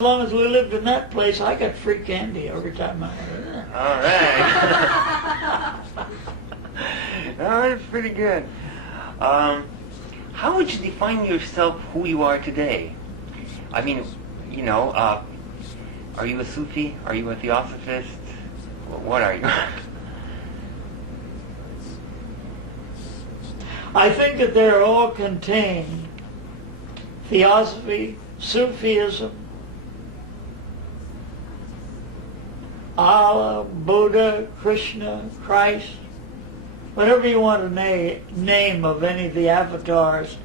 As long as we lived in that place, I got free candy every time I went in there. All right. No, that's pretty good. How would you define yourself, who you are today? I mean, are you a Sufi? Are you a Theosophist? What are you? I think that they're all contained. Theosophy, Sufism, Allah, Buddha, Krishna, Christ, whatever you want to name of any of the avatars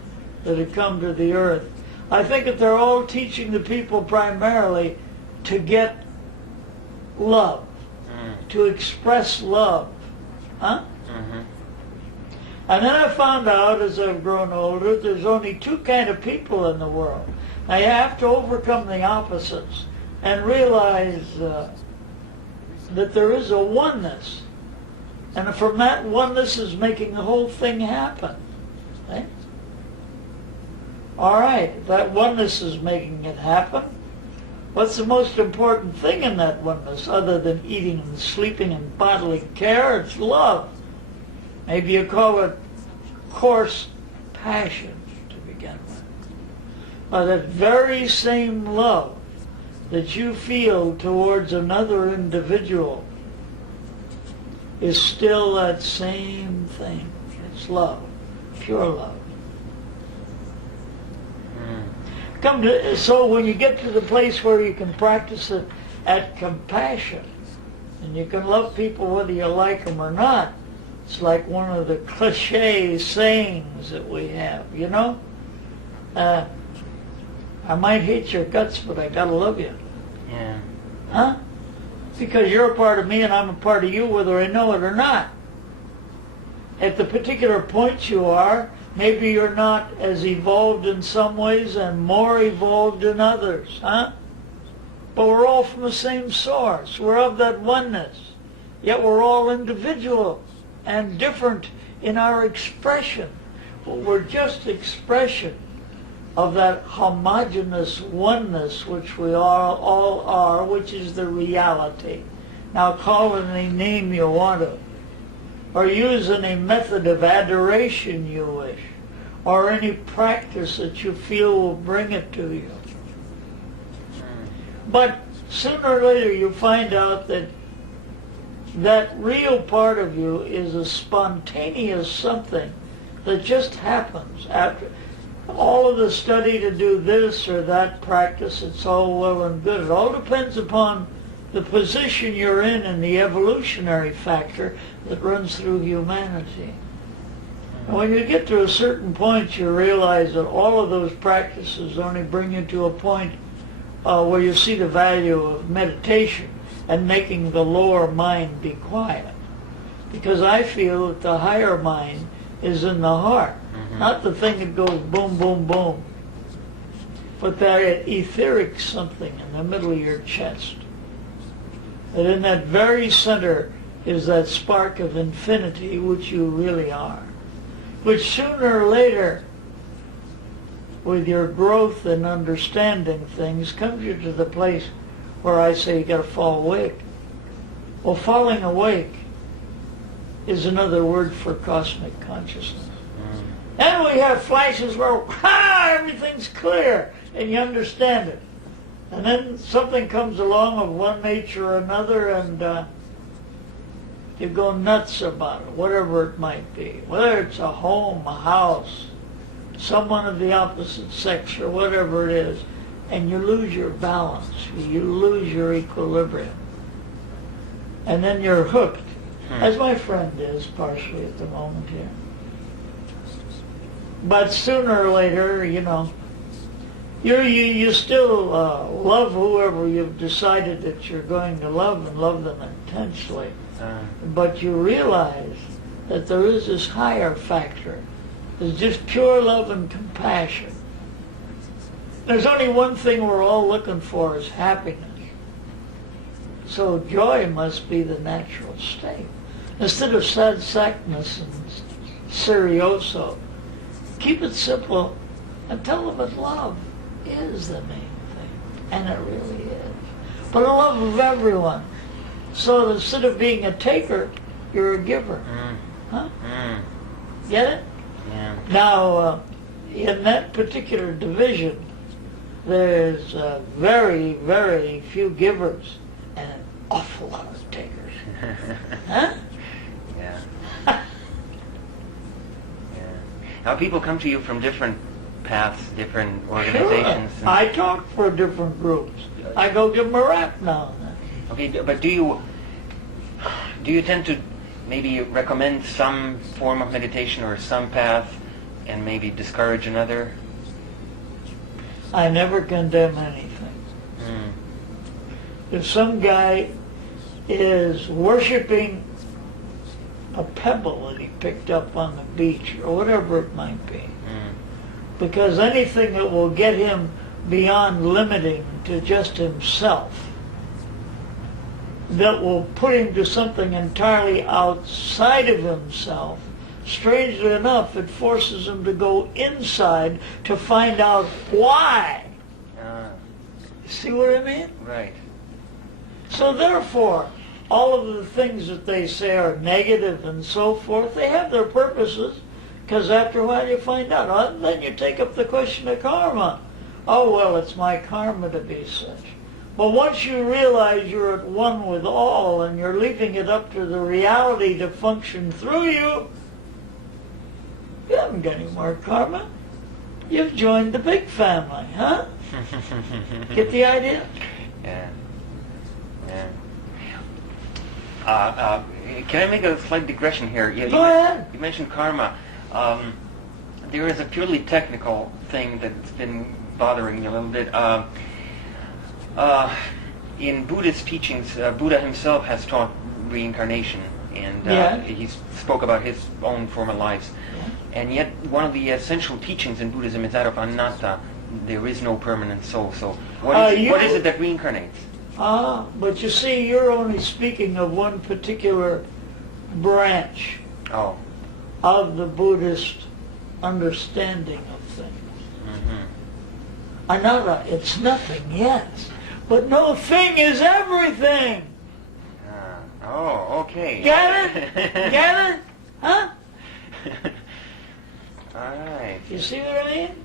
that have come to the earth. I think that they're all teaching the people primarily to get love, to express love. Huh? Mm-hmm. And then I found out as I've grown older, there's only two kind of people in the world. Now you have to overcome the opposites and realize that there is a oneness. And from that oneness is making the whole thing happen. Right? All right, that oneness is making it happen. What's the most important thing in that oneness other than eating and sleeping and bodily care? It's love. Maybe you call it coarse passion to begin with. But that very same love that you feel towards another individual is still that same thing. It's love, pure love. So when you get to the place where you can practice it at compassion, and you can love people whether you like them or not, it's like one of the cliche sayings that we have, I might hate your guts, but I gotta love you. Yeah. Huh? Because you're a part of me and I'm a part of you whether I know it or not. At the particular point you are, maybe you're not as evolved in some ways and more evolved in others, huh? But we're all from the same source. We're of that oneness. Yet we're all individual and different in our expression. But we're just expression of that homogeneous oneness which we all are, which is the reality. Now call it any name you want to, or use any method of adoration you wish, or any practice that you feel will bring it to you. But sooner or later you find out that that real part of you is a spontaneous something that just happens after all of the study to do this or that practice. It's all well and good. It all depends upon the position you're in and the evolutionary factor that runs through humanity. And when you get to a certain point, you realize that all of those practices only bring you to a point where you see the value of meditation and making the lower mind be quiet. Because I feel that the higher mind is in the heart. Not the thing that goes boom, boom, boom, but that etheric something in the middle of your chest. That in that very center is that spark of infinity, which you really are. Which sooner or later, with your growth and understanding things, comes you to the place where I say you got to fall awake. Well, falling awake is another word for cosmic consciousness. And we have flashes where, everything's clear, and you understand it. And then something comes along of one nature or another, and you go nuts about it, whatever it might be. Whether it's a home, a house, someone of the opposite sex, or whatever it is, and you lose your balance, you lose your equilibrium. And then you're hooked, as my friend is partially at the moment here. But sooner or later, you still love whoever you've decided that you're going to love, and love them intensely. But you realize that there is this higher factor. There's just pure love and compassion. There's only one thing we're all looking for is happiness. So joy must be the natural state. Instead of sad sackness and serioso, keep it simple and tell them that love is the main thing. And it really is. For the love of everyone. So instead of being a taker, you're a giver. Huh? Get it? Yeah. Now, in that particular division, there's very, very few givers and an awful lot of takers. Huh? Yeah. Yeah. Now people come to you from different paths, different organizations. Sure. I talk for different groups. I go give them a rap now and then. Okay, but do you tend to maybe recommend some form of meditation or some path and maybe discourage another? I never condemn anything. If some guy is worshiping a pebble that he picked up on the beach or whatever it might be, because anything that will get him beyond limiting to just himself, that will put him to something entirely outside of himself, strangely enough, it forces him to go inside to find out why. See what I mean? Right. So therefore, all of the things that they say are negative and so forth, they have their purposes, because after a while you find out. And then you take up the question of karma. Oh, well, it's my karma to be such. But once you realize you're at one with all and you're leaving it up to the reality to function through you, you haven't got any more karma. You've joined the big family, huh? Get the idea? Yeah. Yeah. Can I make a slight digression here? Go ahead. You mentioned karma. There is a purely technical thing that's been bothering me a little bit. In Buddhist teachings, Buddha himself has taught reincarnation, and he spoke about his own former lives. Yeah. And yet, one of the essential teachings in Buddhism is that of anatta. There is no permanent soul. So, what is it that reincarnates? But you see, you're only speaking of one particular branch of the Buddhist understanding of things. Anatta, it's nothing, yes. But no thing is everything. Okay. Get it? Get it? Huh? All right. You see what I mean?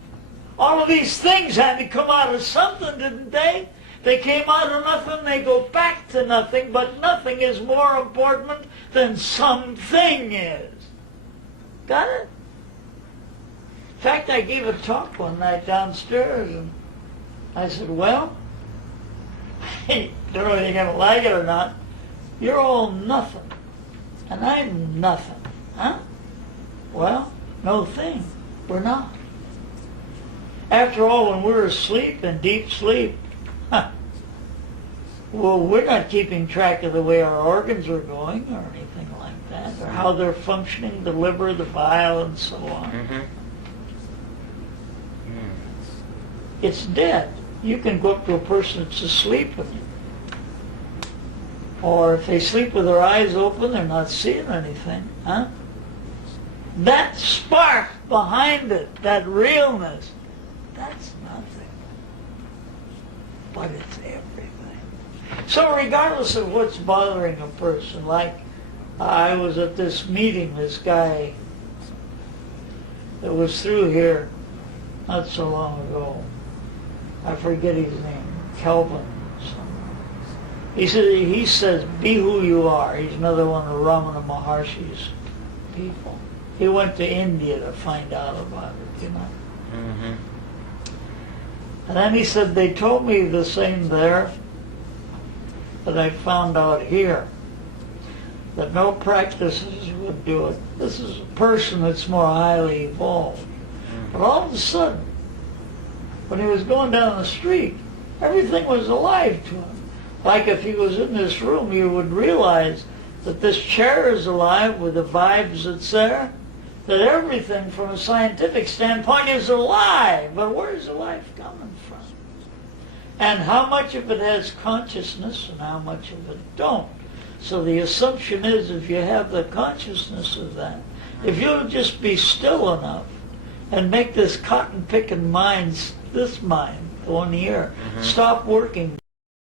All of these things had to come out of something, didn't they? They came out of nothing, they go back to nothing, but nothing is more important than something is. Got it? In fact, I gave a talk one night downstairs, and I said, well, I don't know if you're going to like it or not, you're all nothing, and I'm nothing. Huh? Well, no thing. We're not. After all, when we're asleep in deep sleep, well, we're not keeping track of the way our organs are going or anything like that, or how they're functioning, the liver, the bile, and so on. It's dead. You can go up to a person that's asleep, or if they sleep with their eyes open, they're not seeing anything. Huh? That spark behind it, that realness, that's nothing. But it's everything. So regardless of what's bothering a person, like I was at this meeting, this guy that was through here not so long ago, I forget his name, Kelvin. He says, be who you are. He's another one of Ramana Maharshi's people. He went to India to find out about it, you know. And then he said, they told me the same there that I found out here, that no practices would do it. This is a person that's more highly evolved. But all of a sudden, when he was going down the street, everything was alive to him. Like if he was in this room, you would realize that this chair is alive with the vibes that's there, that everything from a scientific standpoint is alive. But where's the life coming from? And how much of it has consciousness and how much of it don't. So the assumption is if you have the consciousness of that, if you'll just be still enough and make this cotton-picking mind, this mind on the air. Stop working.